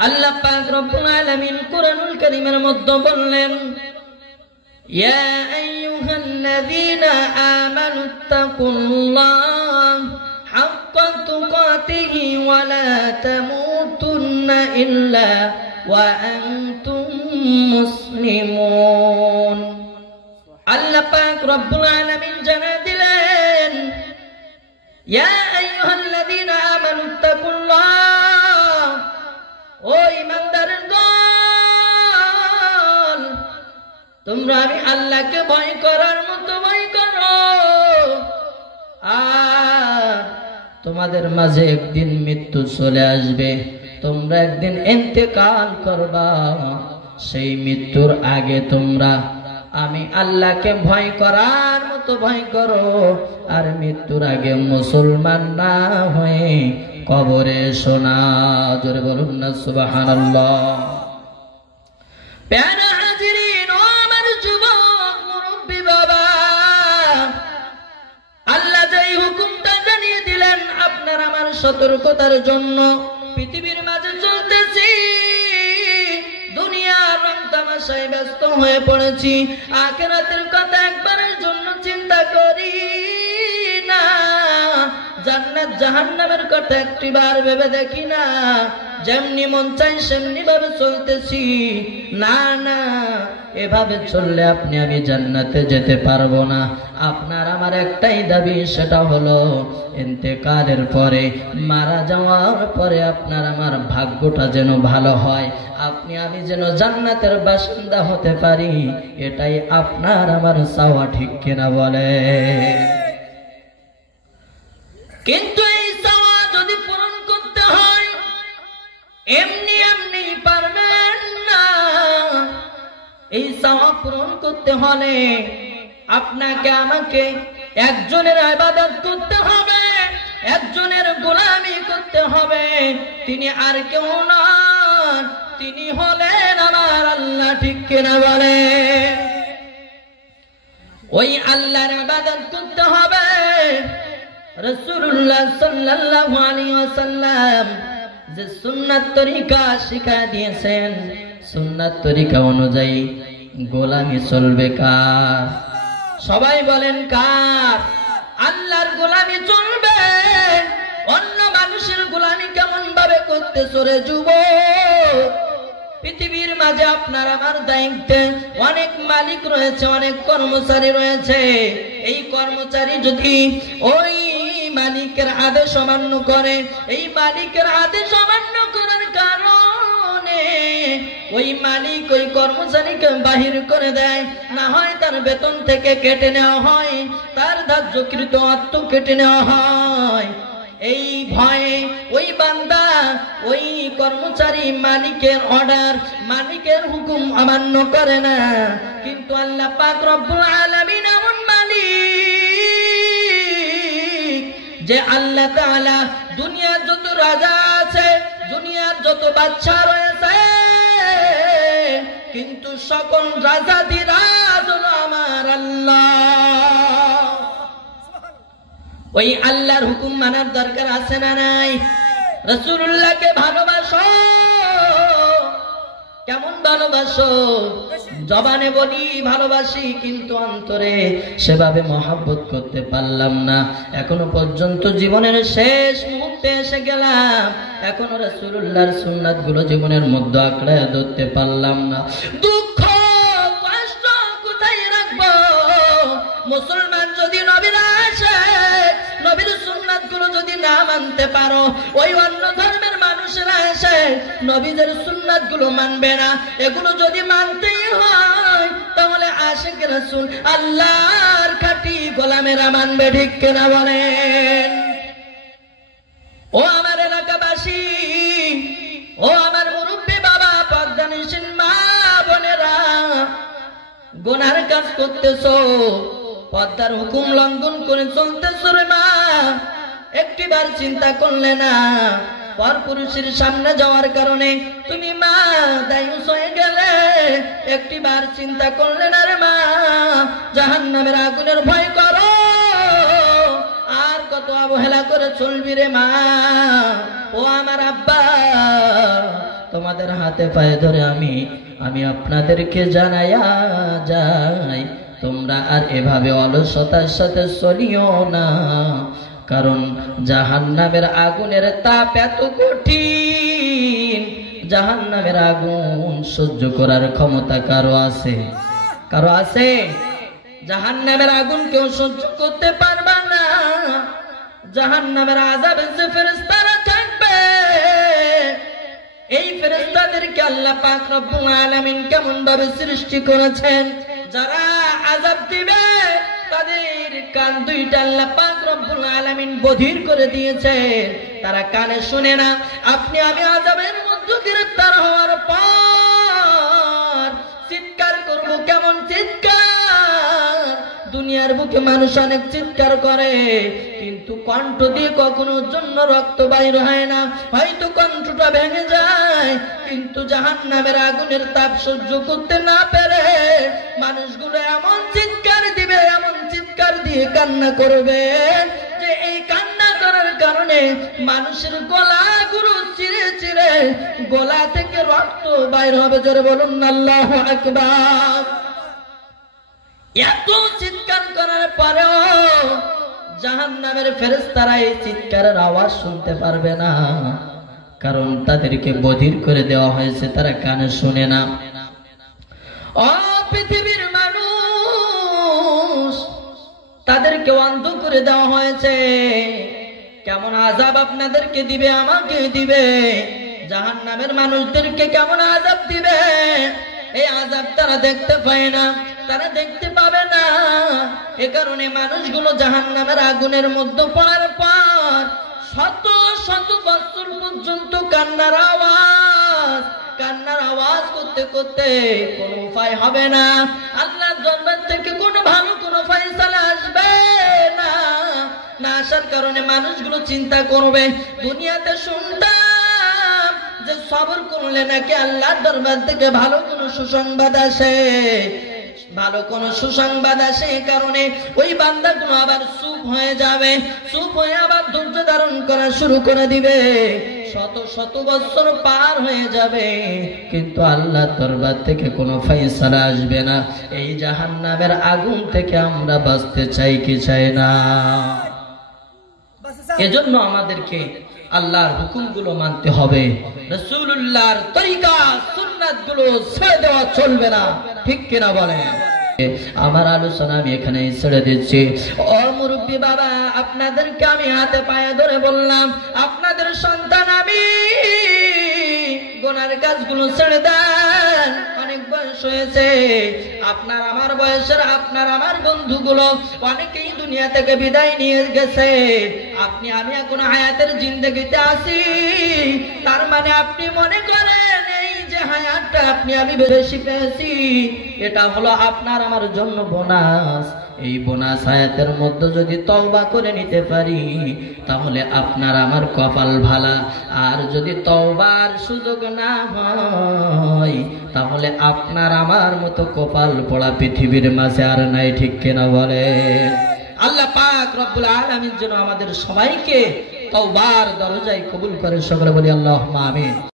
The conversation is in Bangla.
আল্লাহ পাক রব্বুল আলামিন কুরআনুল কারীমের মধ্যে বললেন, ইয়া আইয়ুহাল্লাযীনা আমানুত্তাকুল্লাহ হাক্কা তুকাতিহি ওয়া লা তামুতুন্না ইল্লা ওয়া আনতুম মুসলিমুন। আল্লাহ পাক রব্বুল আলামিন জানিয়ে দিলেন, ইয়া আইয়ুহাল্লাযীনা আমানুত্তাকুল্লাহ, ও ইমানদারের দল, তোমরা আমি আল্লাহকে ভয় করার মতো ভয় করো। আর তোমাদের মাঝে একদিন মৃত্যু চলে আসবে, তোমরা একদিন ইন্তেকাল করবা। সেই মৃত্যুর আগে তোমরা আমি আল্লাহকে ভয় করার মতো ভয় করো। আর মৃত্যুর আগে মুসলমান না হয়ে কবরে শোনা। জোরে বলুন না সুবহানাল্লাহ। প্যারা হাজিরিন, ও আমার যুবক মুরব্বী বাবা, আল্লাহ যেই হুকুমটা জানিয়ে দিলেন আপনার আমার সতর্কতার জন্য। পৃথিবীর মাঝে চলতেছি, দুনিয়ার রং তামাশায় ব্যস্ত হয়ে পড়েছি, আখিরাতের কথা একবারের জন্য চিন্তা করি না। জান্নাত জাহান্নামের কথা একটিবার ভেবে দেখি না। যেমনি মন চাই সেমনি ভাবে চলতেছি। না না, এভাবে চললে আপনি আমি জান্নাতে যেতে পারবো না। আপনার আমার একটাই দাবি, সেটা হলো ইন্তেকালের পরে, মারা যাওয়ার পরে আপনার আমার ভাগ্যটা যেন ভালো হয়, আপনি আমি যেন জান্নাতের বাসিন্দা হতে পারি। এটাই আপনার আমার চাওয়া, ঠিক কিনা বলে? কিন্তু এই চাওয়া যদি পূরণ করতে হয় এমনি এমনি পারবেন না। এই চাওয়া পূরণ করতে হলে আপনাকে আমাকে একজনের ইবাদত করতে হবে, একজনের গোলামি করতে হবে। তিনি আর কেউ নন, তিনি হলেন আমার আল্লাহ, ঠিক কিনা বলে? ওই আল্লাহর ইবাদত করতে হবে। রাসূলুল্লাহ সাল্লাল্লাহু আলাইহি ওয়াসাল্লাম যে সুন্নাত তরিকা শিখিয়ে দিয়েছেন, সুন্নাত তরিকা অনুযায়ী গোলামি চলবে কার? সবাই বলেন কার? আল্লাহর গোলামি চলবে। অন্য মানুষের গোলামি কেমন ভাবে করতেছো রে যুবক? পৃথিবীর মাঝে আপনার আমার দায়িত্বে অনেক মালিক রয়েছে, অনেক কর্মচারী রয়েছে। এই কর্মচারী যদি ওই মালিকের আদেশ অমান্য করে, এই মালিকের আদেশ অমান্য করার কারণে ওই মালিক ওই কর্মচারীকে বাহির করে দেয়, না হয় তার বেতন থেকে কেটে নেওয়া হয়, তার ধার্যকৃত অর্থ কেটে নেওয়া হয়। এই ভয়ে ওই বান্দা ওই কর্মচারী মালিকের অর্ডার, মালিকের হুকুম অমান্য করে না। কিন্তু আল্লাহ পাক রব্বুল আলামিন এমন মালিক যে আল্লাহ তাআলা দুনিয়ার যত রাজা আছে, দুনিয়ার যত বাদশা রয়েছে, কিন্তু সকল রাজাধিরাজ হলো আমার আল্লাহ। ওই আল্লাহর হুকুম মানার দরকার আছে না নাই? রাসূলুল্লাহকে ভালোবাসো। কেমন ভালোবাসো? জবানে বলি ভালোবাসি, কিন্তু অন্তরে সেভাবে মহব্বত করতে পারলাম না। এখনো পর্যন্ত জীবনের শেষ মুহূর্তে এসে গেলাম, এখনো রাসূলুল্লাহর সুন্নাত গুলো জীবনের মধ্যে আঁকড়ে ধরতে পারলাম না। দুঃখ কষ্ট কোথায় রাখবো? মুসলমান যদি নবীর আসে, নবীর সুন্নাত গুলো যদি না মানতে পারো, ওই অন্য ধর্মের মানুষেরা এসে নবীদের সুন্নাত গুলো মানবে না। এগুলো যদি মানতেই হয় তাহলে আশিক রাসূল আল্লাহর খাঁটি গোলামেরা মানবে, ঠিক কিনা বলেন? ও আমার এলাকাবাসী, ও আমার মুরব্বী বাবা, পর্দানিশীন মা বোনেরা, গুনার কাজ করতেছো, পর্দার হুকুম লঙ্ঘন করে চলতেছো রে মা। একটিবার চিন্তা করলে না পরপুরুষের সামনে যাওয়ার কারণে তুমি মা দায়ুস হয়ে গেলে? একটিবার চিন্তা করলে না রে মা? জাহান্নামের আগুনের ভয় করো, আর কত অবহেলা করে চলবি রে মা? ও আমার আব্বা, তোমাদের হাতে পায়ে ধরে আমি আপনাদেরকে জানাইয়া যাই, তোমরা আর এভাবে অলসতার সাথে চলিও না, কারণ জাহান্নামের আগুনের তাপ এত কঠিন, জাহান্নামের আগুন সহ্য করার ক্ষমতা কারো আছে? কারো আছে? জাহান্নামের আগুন কেউ সহ্য করতে পারবে না। জাহান্নামের আযাবে যে ফেরেশতারা থাকবে, এই ফেরেশতাদেরকে আল্লাহ পাক রব্বুল আলামিন কেমন ভাবে সৃষ্টি করেছেন, যারা আযাব দিবে তাদের কান দুইটা আল্লাহ পাক রব্বুল আলামিন বধির করে দিয়েছে, তারা কানে শুনে না। আপনি আমি আযাবের মধ্যে গ্রেফতার হওয়ার পর চিৎকার করব, কেমন চিৎকার! দুনিয়ার বুকে মানুষ অনেক চিৎকার করে, কিন্তু কণ্ঠ দিয়ে কখনো জন্য রক্ত বাইর হয় না, হয়তো কণ্ঠটা ভেঙে যায়, কিন্তু জাহান্নামের আগুনের তাপ সহ্য করতে না পেরে মানুষগুলো এমন চিৎকার দিবে, এমন চিৎকার দিয়ে কান্না করবে যে এই কান্না করার কারণে মানুষের গলাগুলো চিরে চিরে গলা থেকে রক্ত বাইর হবে। জোরে বলুন আল্লাহু আকবার। এত চিৎকার করার পরেও জাহান্নামের ফেরেশতারা এই চিৎকারের আওয়াজ শুনতে পারবে না, কারণ তাদেরকে বধির করে দেওয়া হয়েছে, তারা কানে শুনে না। ও পৃথিবীর মানুষ, তাদেরকে অন্ধ করে দেওয়া হয়েছে। কেমন আযাব আপনাদেরকে দিবে, আমাকে দিবে, জাহান্নামের মানুষদেরকে কেমন আযাব দিবে, এই আযাব তারা দেখতে পায় না, তারা দেখতে পাবে না। এ কারণে মানুষগুলো জাহান্নামের আগুনের মধ্যে পড়ার পর শত শত বছর পর্যন্ত কান্নার আওয়াজ করতে করতে কোনো উপায় হবে না। আল্লাহর দরবার থেকে কোনো ভালো কোনো ফয়সালা আসবে না, না আসার কারণে মানুষগুলো চিন্তা করবে, দুনিয়াতে শুনতাম যে সবর করলে নাকি আল্লাহর দরবার থেকে ভালো কোনো সুসংবাদ আসে, ভালো কোন সুসংবাদ আসে, কারণে ওই বান্দাগুলো আবার চুপ হয়ে যাবে, চুপ হয়ে আবার ধৈর্য ধারণ করা শুরু করে দিবে। শত শত বছর পার হয়ে যাবে, কিন্তু আল্লাহর দরবার থেকে কোনো ফয়সালা আসবে না। এই জাহান্নামের আগুন থেকে আমরা বাঁচতে চাই কি চাই না? এজন্য আমাদেরকে আল্লাহর হুকুমগুলো মানতে হবে, রাসূলুল্লাহর তরিকা সুন্নাতগুলো ছেড়ে দেওয়া চলবে না, ঠিক কিনা বলেন? আমার আলোচনা আমি এখানে ছেড়ে দিচ্ছি। ও মুরব্বী বাবা, আপনাদেরকে আমি হাতে পায়ে ধরে বললাম, আপনাদের সন্তান আমি, গুনার কাজগুলো ছেড়ে দেন। অনেক বয়স হয়েছে, আপনার আমার বয়সের আপনার আমার বন্ধুগুলো অনেকেই দুনিয়া থেকে বিদায় নিয়ে গেছে, আপনি আমি এখন হায়াতের জিন্দেগিতে আছি, তার মানে আপনি মনে করেন এই যে হায়াতটা আপনি আমি বেশি পেয়েছি, এটা হলো আপনার আমার জন্য বোনাস। এই বোনাস হায়াতের মধ্যে যদি তওবা করে নিতে পারি তাহলে আপনার আমার কপাল ভালা, আর যদি তওবার সুযোগ না হয় তাহলে আপনার আমার মতো কপাল পোড়া পৃথিবীর মাঝে আর নাই, ঠিক কিনা বলেন? আল্লাহ পাক রব্বুল আলামিন যেন আমাদের সবাইকে তওবার দরজায় কবুল করে, সকলে বলি আল্লাহুম্মা আমিন।